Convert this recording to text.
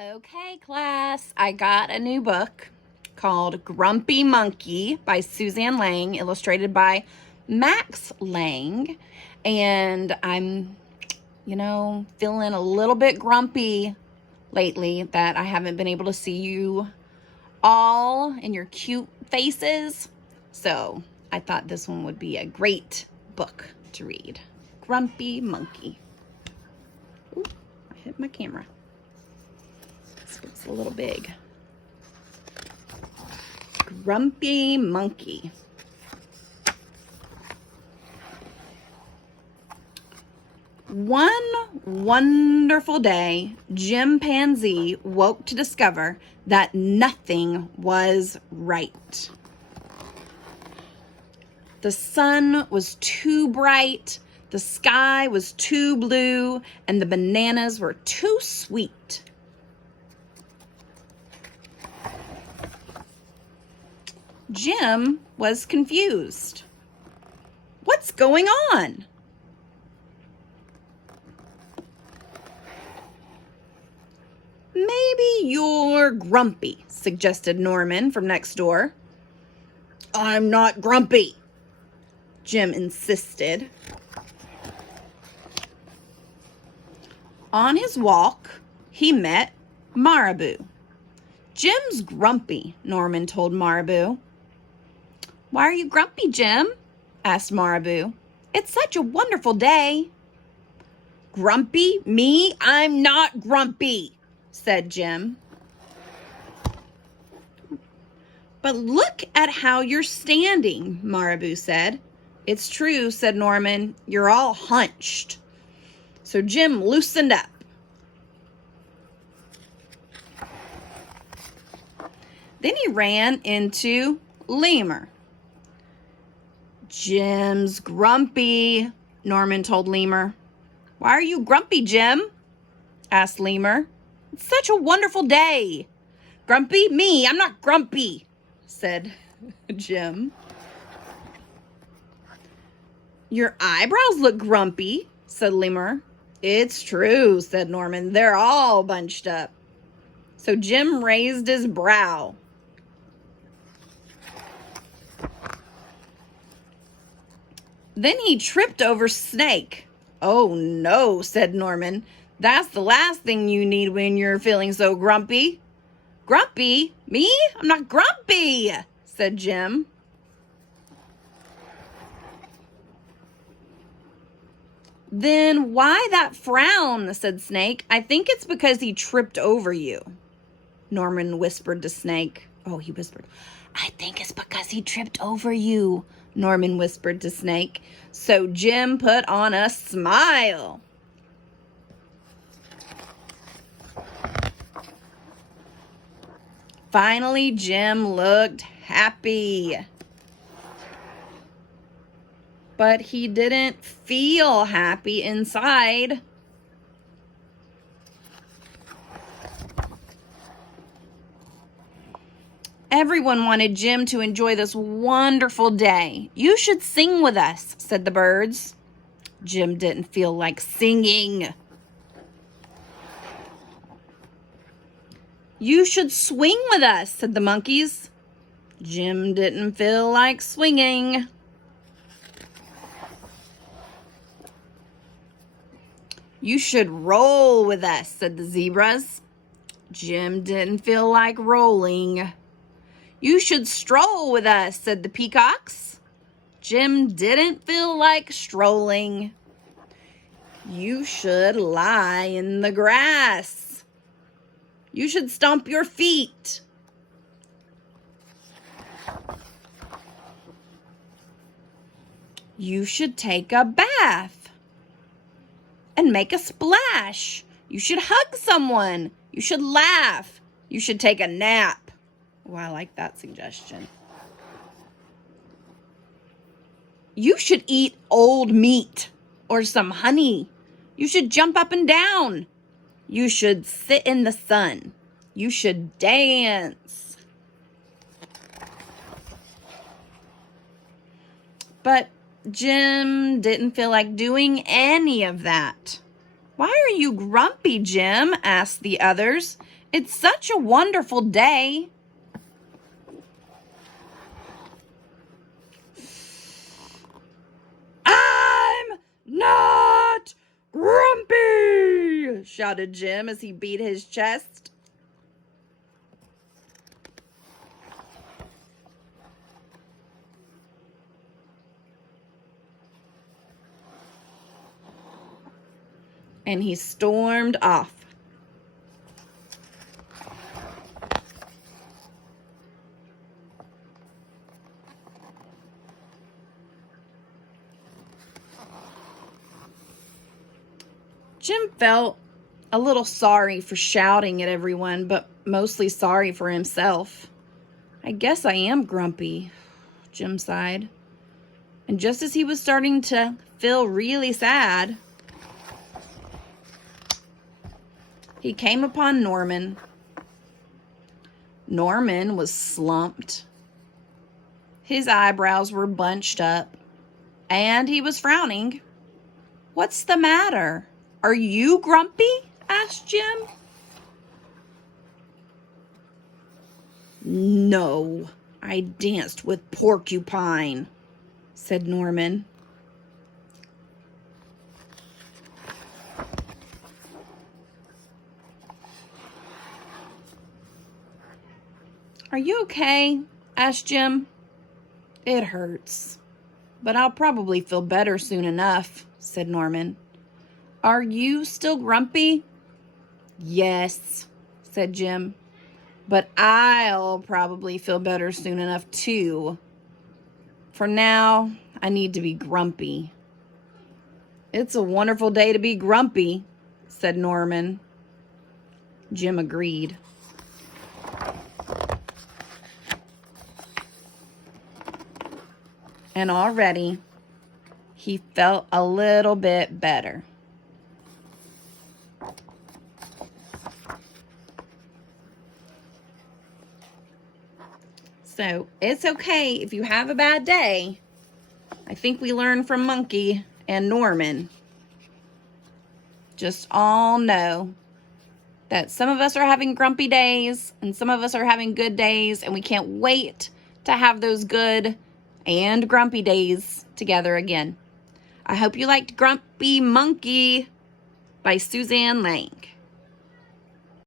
Okay, class, I got a new book called Grumpy Monkey by Suzanne Lang, illustrated by Max Lang. And I'm, feeling a little bit grumpy lately that I haven't been able to see you all in your cute faces. So I thought this one would be a great book to read. Grumpy Monkey. Ooh, I hit my camera. It's a little big. Grumpy Monkey. One wonderful day, Chimpanzee woke to discover that nothing was right. The sun was too bright, the sky was too blue, and the bananas were too sweet. Jim was confused. What's going on? Maybe you're grumpy, suggested Norman from next door. I'm not grumpy, Jim insisted. On his walk, he met Marabou. Jim's grumpy, Norman told Marabou. Why are you grumpy, Jim? Asked Marabou. It's such a wonderful day. Grumpy? Me? I'm not grumpy, said Jim. But look at how you're standing, Marabou said. It's true, said Norman. You're all hunched. So Jim loosened up. Then he ran into Lemur. Jim's grumpy, Norman told Lemur. Why are you grumpy, Jim? Asked Lemur. It's such a wonderful day. Grumpy? Me, I'm not grumpy, said Jim. Your eyebrows look grumpy, said Lemur. It's true, said Norman. They're all bunched up. So Jim raised his brow. Then he tripped over Snake. Oh no, said Norman. That's the last thing you need when you're feeling so grumpy. Grumpy? Me? I'm not grumpy, said Jim. Then why that frown, said Snake. I think it's because he tripped over you, Norman whispered to Snake. Oh, he whispered. I think it's because he tripped over you, Norman whispered to Snake. So Jim put on a smile. Finally, Jim looked happy. But he didn't feel happy inside. Everyone wanted Jim to enjoy this wonderful day. You should sing with us, said the birds. Jim didn't feel like singing. You should swing with us, said the monkeys. Jim didn't feel like swinging. You should roll with us, said the zebras. Jim didn't feel like rolling. You should stroll with us, said the peacocks. Jim didn't feel like strolling. You should lie in the grass. You should stomp your feet. You should take a bath and make a splash. You should hug someone. You should laugh. You should take a nap. Oh, I like that suggestion. You should eat old meat or some honey. You should jump up and down. You should sit in the sun. You should dance. But Jim didn't feel like doing any of that. Why are you grumpy, Jim? Asked the others. It's such a wonderful day. I'm not grumpy, shouted Jim as he beat his chest. And he stormed off. Jim felt a little sorry for shouting at everyone, but mostly sorry for himself. I guess I am grumpy, Jim sighed. And just as he was starting to feel really sad, he came upon Norman. Norman was slumped. His eyebrows were bunched up, and he was frowning. "What's the matter? Are you grumpy?" asked Jim. "No, I danced with Porcupine," said Norman. "Are you okay?" asked Jim. "It hurts, but I'll probably feel better soon enough," said Norman. "Are you still grumpy?" "Yes," said Jim, "but I'll probably feel better soon enough too. For now, I need to be grumpy." "It's a wonderful day to be grumpy," said Norman. Jim agreed. And already, he felt a little bit better. So, it's okay if you have a bad day. I think we learned from Monkey and Norman. Just all know that some of us are having grumpy days and some of us are having good days, and we can't wait to have those good and grumpy days together again. I hope you liked Grumpy Monkey by Suzanne Lang.